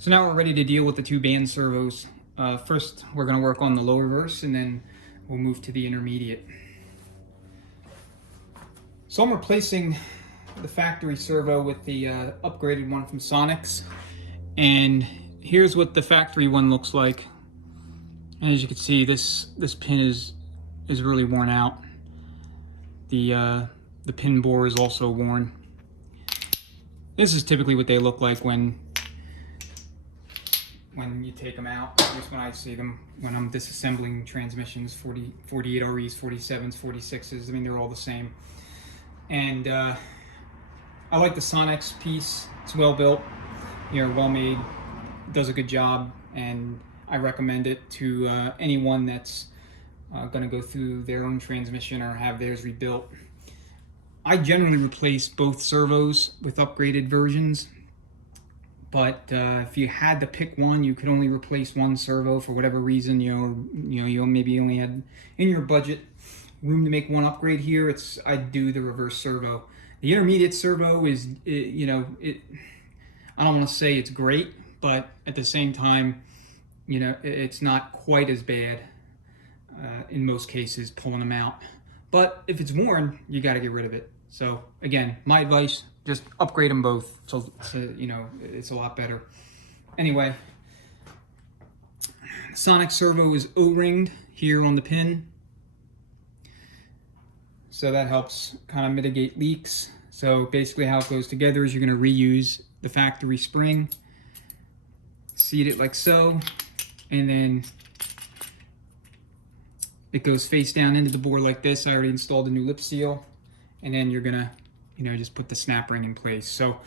So now we're ready to deal with the two band servos. First, we're going to work on the low reverse, and then we'll move to the intermediate. So I'm replacing the factory servo with the upgraded one from Sonic's, and here's what the factory one looks like. And as you can see, this pin is really worn out. The pin bore is also worn. This is typically what they look like when you take them out, at least when I see them, when I'm disassembling transmissions, 48 REs, 47s, 46s, I mean, they're all the same. And I like the Sonic's piece. It's well built, well made, does a good job, and I recommend it to anyone that's going to go through their own transmission or have theirs rebuilt. I generally replace both servos with upgraded versions. But if you had to pick one, you could only replace one servo for whatever reason, you maybe only had in your budget room to make one upgrade here. I'd do the reverse servo. The intermediate servo is, I don't want to say it's great, but at the same time, it's not quite as bad in most cases pulling them out. But if it's worn, you got to get rid of it. So again, my advice: just upgrade them both, so it's a lot better. Anyway, Sonic servo is O-ringed here on the pin, so that helps kind of mitigate leaks. So basically how it goes together is you're going to reuse the factory spring, seat it like so, and then it goes face down into the bore like this. I already installed a new lip seal, and then you're gonna just put the snap ring in place. So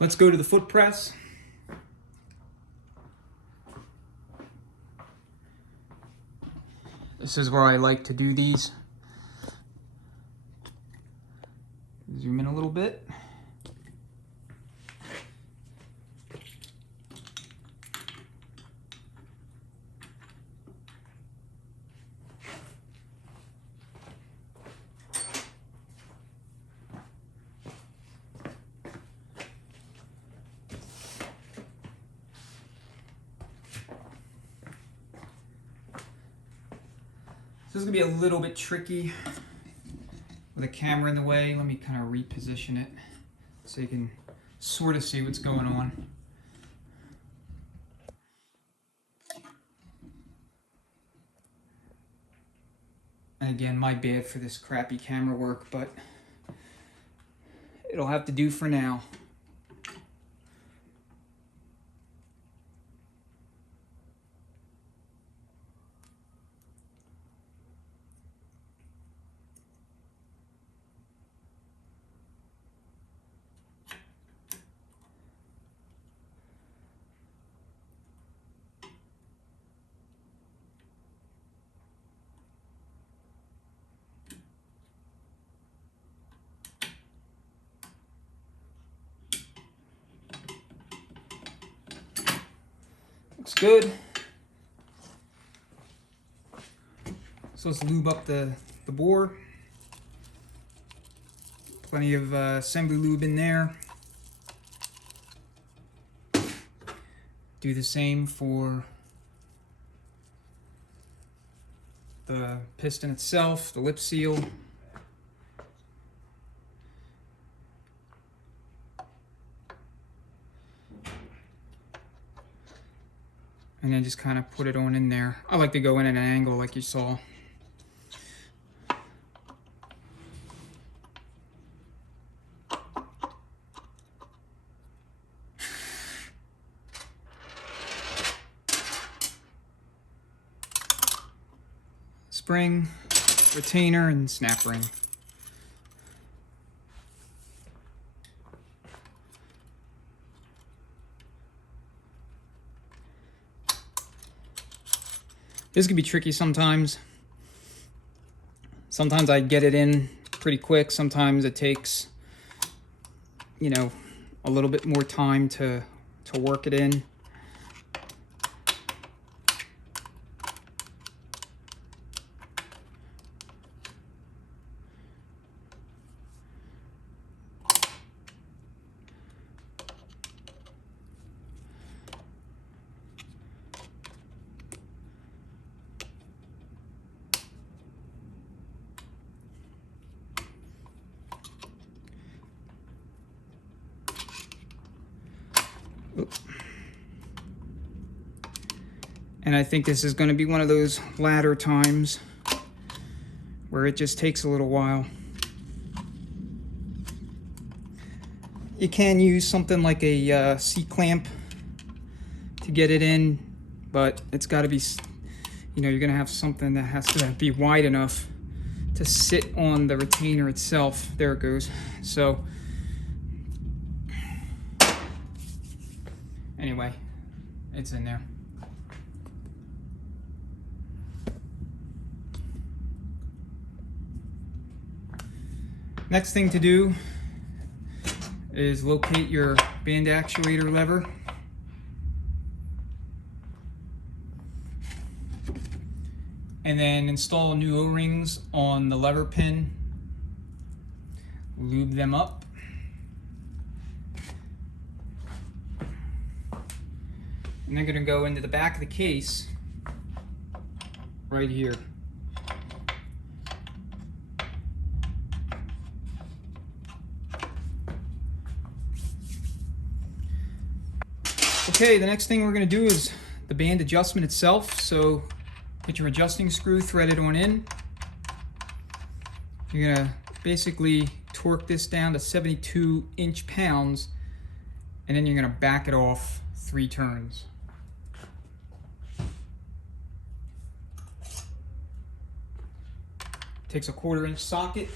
let's go to the foot press. This is where I like to do these. Zoom in a little bit. This is going to be a little bit tricky with a camera in the way. Let me kind of reposition it so you can sort of see what's going on. And again, my bad for this crappy camera work, but it'll have to do for now. Looks good. So let's lube up the bore. Plenty of assembly lube in there. Do the same for the piston itself, the lip seal. And then just kind of put it on in there. I like to go in at an angle like you saw. Spring, retainer, and snap ring. This can be tricky sometimes. Sometimes I get it in pretty quick. Sometimes it takes, a little bit more time to work it in. And I think this is going to be one of those ladder times where it just takes a little while. You can use something like a C-clamp to get it in, but it's got to be, you know, you're going to have something that has to be wide enough to sit on the retainer itself. There it goes. So anyway, it's in there. Next thing to do is locate your band actuator lever. And then install new O-rings on the lever pin. Lube them up. And they're going to go into the back of the case right here. Okay, the next thing we're going to do is the band adjustment itself. So get your adjusting screw threaded on in. You're going to basically torque this down to 72 inch-pounds, and then you're going to back it off 3 turns. Takes a 1/4 inch socket.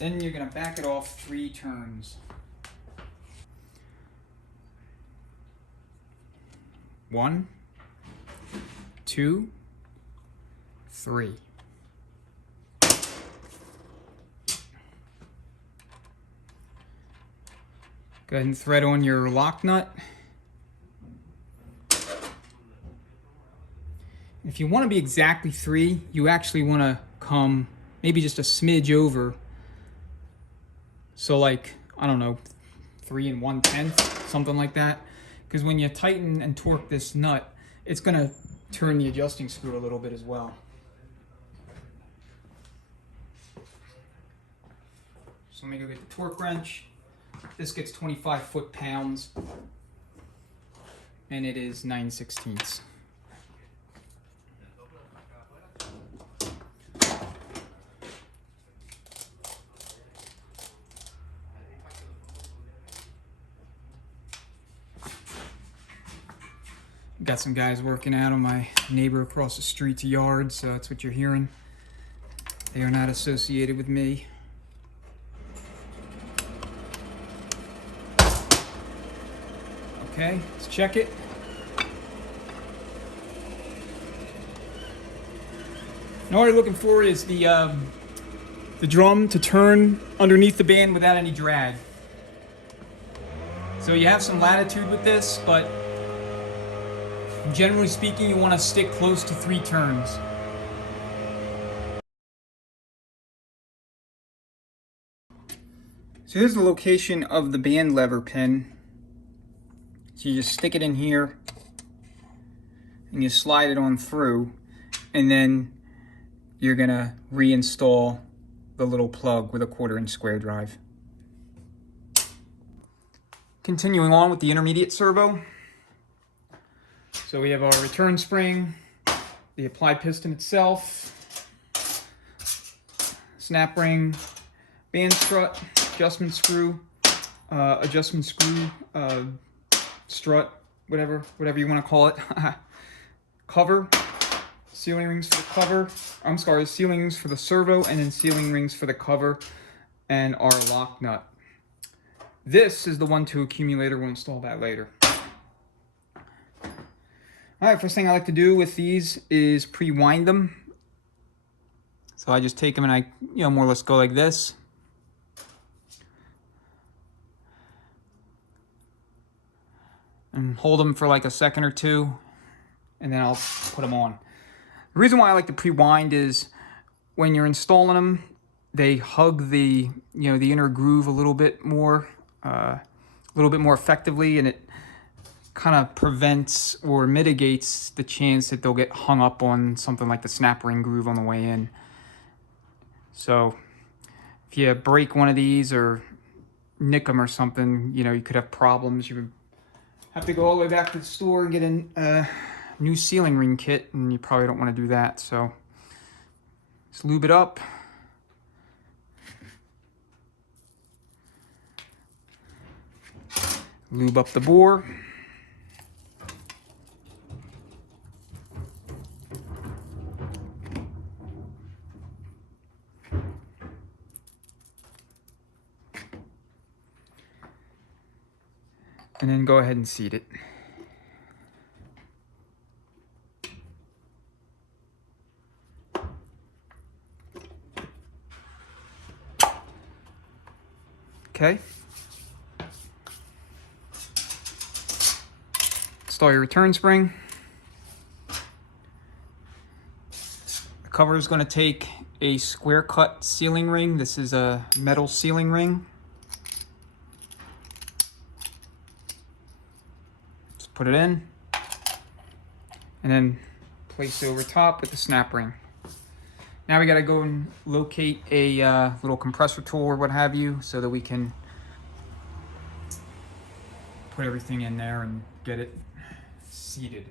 Then you're going to back it off 3 turns. 1, 2, 3. Go ahead and thread on your lock nut. If you want to be exactly 3, you actually want to come maybe just a smidge over. So like, I don't know, 3 1/10, something like that. Because when you tighten and torque this nut, it's going to turn the adjusting screw a little bit as well. So let me go get the torque wrench. This gets 25 foot-pounds, and it is 9/16. Got some guys working out on my neighbor across the street's yard, so that's what you're hearing. They are not associated with me. Okay, let's check it. Now what you're looking for is the drum to turn underneath the band without any drag. So you have some latitude with this, but generally speaking, you want to stick close to 3 turns. So here's the location of the band lever pin. So you just stick it in here and you slide it on through, and then you're gonna reinstall the little plug with a 1/4 inch square drive. Continuing on with the intermediate servo. So we have our return spring, the applied piston itself, snap ring, band strut, adjustment screw, strut, whatever you want to call it. Cover, sealing rings for the cover. I'm sorry, sealing rings for the servo, and then sealing rings for the cover and our lock nut. This is the 1-2 accumulator. We'll install that later. Alright, first thing I like to do with these is pre-wind them. So I just take them and I, more or less go like this. and hold them for like a second or two, and then I'll put them on. The reason why I like to pre-wind is when you're installing them, they hug the, you know, the inner groove a little bit more effectively, and it kind of prevents or mitigates the chance that they'll get hung up on something like the snap ring groove on the way in. So if you break one of these or nick them or something, you know, you could have problems. You would have to go all the way back to the store and get a new sealing ring kit, and you probably don't want to do that. So just lube it up. Lube up the bore. And then go ahead and seat it. Okay. Install your return spring. The cover is going to take a square cut sealing ring. This is a metal sealing ring. Just put it in and then place it over top with the snap ring. Now we got to go and locate a little compressor tool or what have you so that we can put everything in there and get it seated.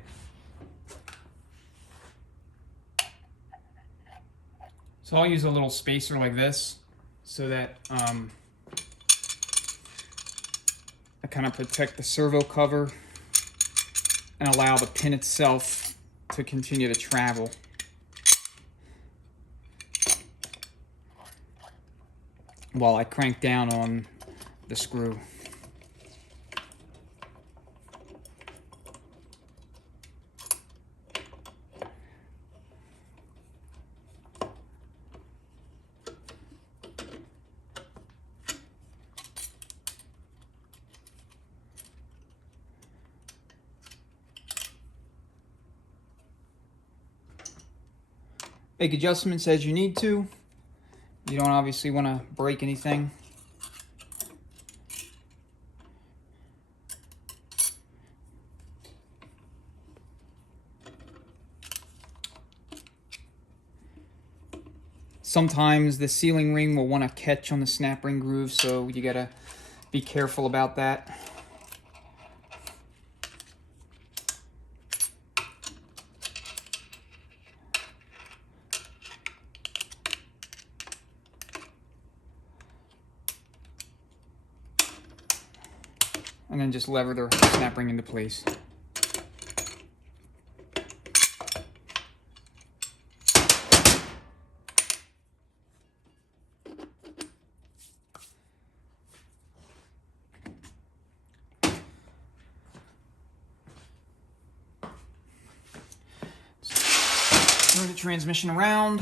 So I'll use a little spacer like this so that I kind of protect the servo cover and allow the pin itself to continue to travel. While I crank down on the screw. Make adjustments as you need to. You don't obviously want to break anything. Sometimes the sealing ring will want to catch on the snap ring groove, so you gotta be careful about that. And then just lever the snap ring into place. Turn the transmission around.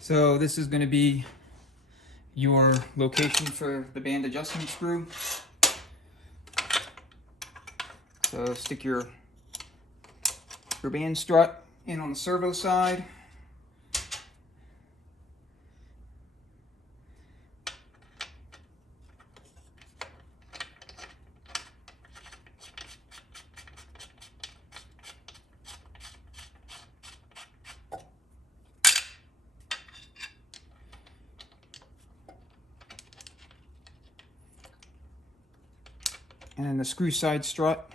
So this is going to be your location for the band adjustment screw. So stick your band strut in on the servo side. And then the screw side strut.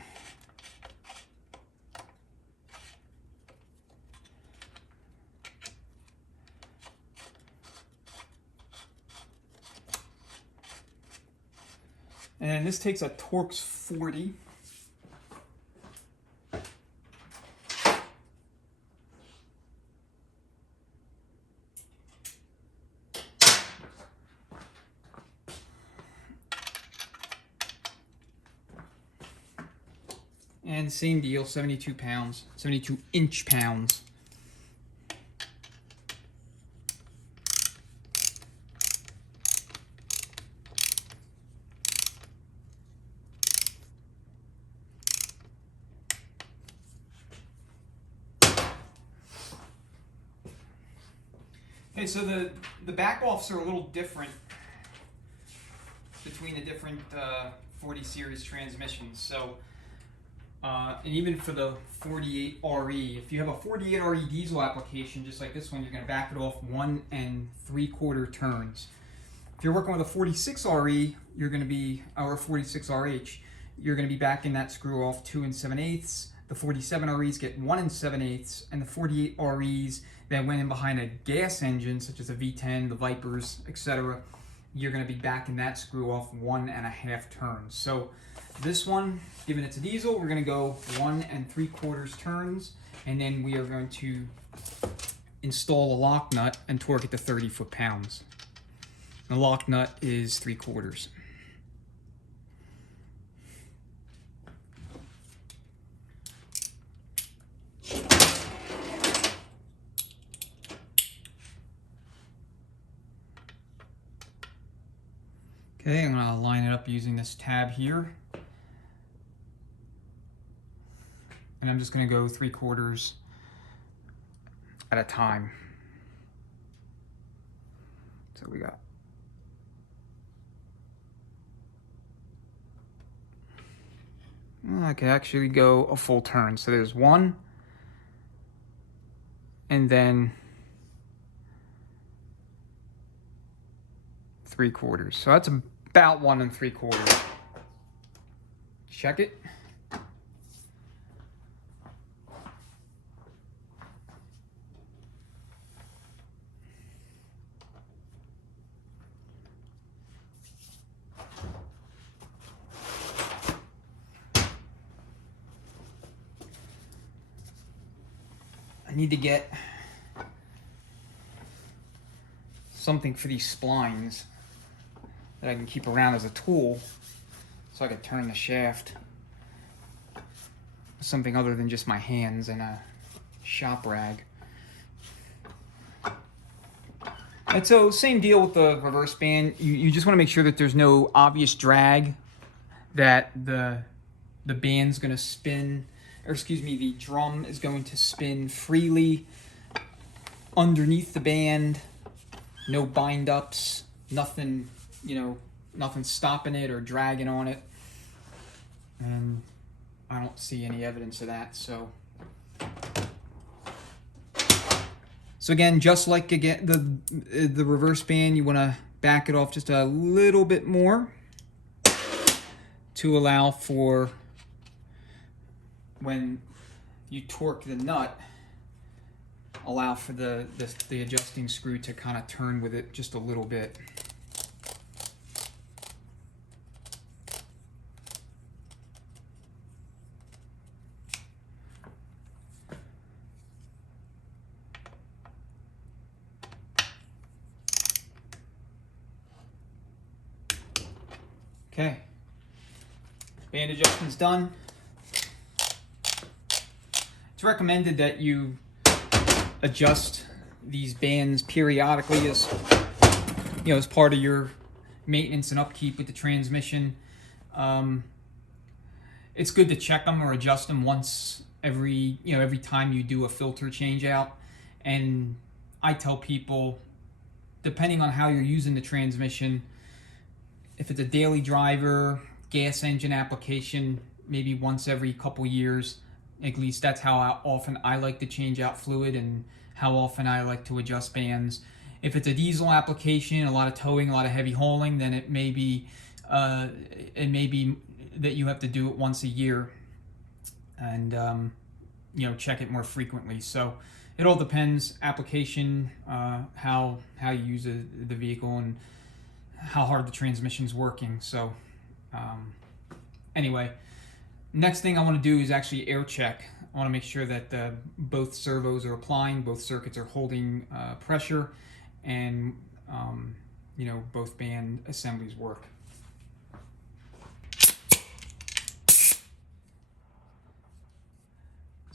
And this takes a Torx 40. And same deal, 72 pounds, 72 inch pounds. Okay, so the back offs are a little different between the different 40 series transmissions. So, and even for the 48RE, if you have a 48RE diesel application, just like this one, you're going to back it off 1 3/4 turns. If you're working with a 46RE, you're going to be, or 46RH, you're going to be backing that screw off 2 7/8. The 47REs get 1 7/8, and the 48REs that went in behind a gas engine, such as a V10, the Vipers, etc., you're going to be backing that screw off 1 1/2 turns. So this one, given it's a diesel, we're going to go 1 3/4 turns, and then we are going to install a lock nut and torque it to 30 foot-pounds. The lock nut is 3/4. Okay, I'm going to line it up using this tab here. And I'm just going to go 3/4 at a time. So we got I can actually go a full turn. So there's 1, and then 3/4. So that's about 1 3/4. Check it. I need to get something for these splines that I can keep around as a tool so I can turn the shaft. Something other than just my hands and a shop rag. And so same deal with the reverse band. You just want to make sure that there's no obvious drag, that the band's going to spin, or excuse me, the drum is going to spin freely underneath the band. No bind ups, nothing, nothing stopping it or dragging on it. And I don't see any evidence of that. So again, just like the reverse band, you want to back it off just a little bit more to allow for when you torque the nut, allow for the adjusting screw to kind of turn with it just a little bit. Okay, band adjustment's done. It's recommended that you adjust these bands periodically as part of your maintenance and upkeep with the transmission. It's good to check them or adjust them once every time you do a filter change out. And I tell people, depending on how you're using the transmission, if it's a daily driver, gas engine application, maybe once every couple years. At least that's how often I like to change out fluid and how often I like to adjust bands. If it's a diesel application, a lot of towing, a lot of heavy hauling, then it may be that you have to do it once a year and check it more frequently. So it all depends, application, how you use the vehicle and how hard the transmission's working. So anyway, next thing I want to do is actually air check. I want to make sure that both servos are applying, both circuits are holding pressure, and both band assemblies work.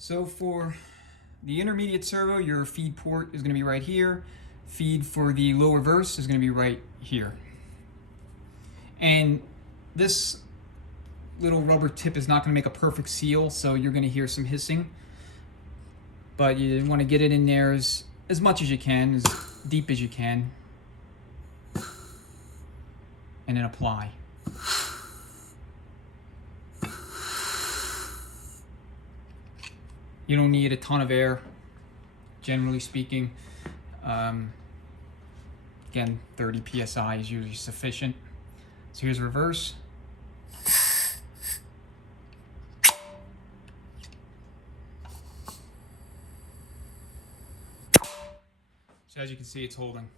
So for the intermediate servo, your feed port is going to be right here. Feed for the low reverse is going to be right here. And this little rubber tip is not going to make a perfect seal, so you're going to hear some hissing. But you want to get it in there as much as you can, as deep as you can. And then apply. You don't need a ton of air, generally speaking. Again, 30 psi is usually sufficient. So here's reverse. So as you can see, it's holding.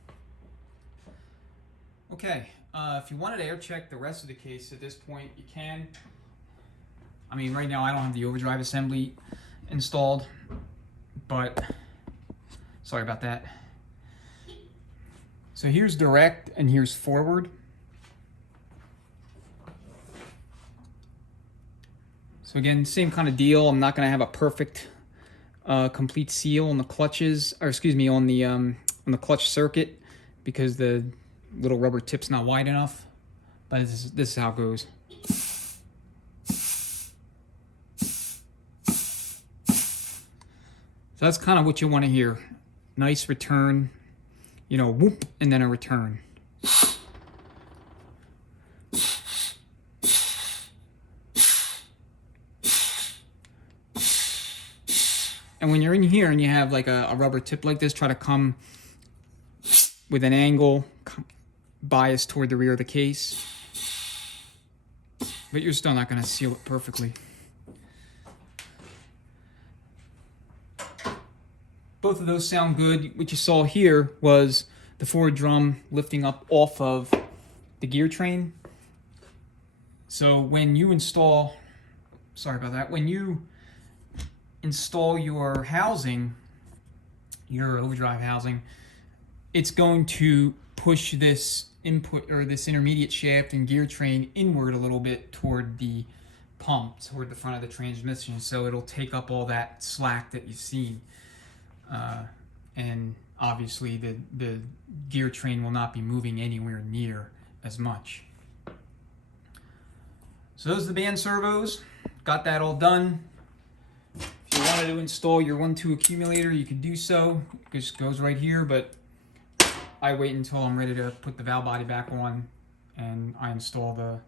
Okay, if you wanted to air check the rest of the case at this point, you can. I mean, right now I don't have the overdrive assembly installed, but sorry about that. So here's direct and here's forward. So again, same kind of deal. I'm not going to have a perfect complete seal on the clutches, or excuse me, on the clutch circuit, because the little rubber tip's not wide enough. But this is how it goes. So that's kind of what you want to hear. Nice return, you know, whoop, and then a return. And when you're in here and you have like a rubber tip like this, try to come with an angle biased toward the rear of the case. But you're still not going to seal it perfectly. Both of those sound good. What you saw here was the forward drum lifting up off of the gear train. So when you install, sorry about that, when you install your housing, your overdrive housing, it's going to push this input or this intermediate shaft and gear train inward a little bit toward the pump, toward the front of the transmission. So it'll take up all that slack that you've seen. And obviously the gear train will not be moving anywhere near as much. So those are the band servos. Got that all done. If you wanted to install your 1-2 accumulator, you could do so. It just goes right here, but I wait until I'm ready to put the valve body back on and I install the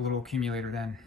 little accumulator then.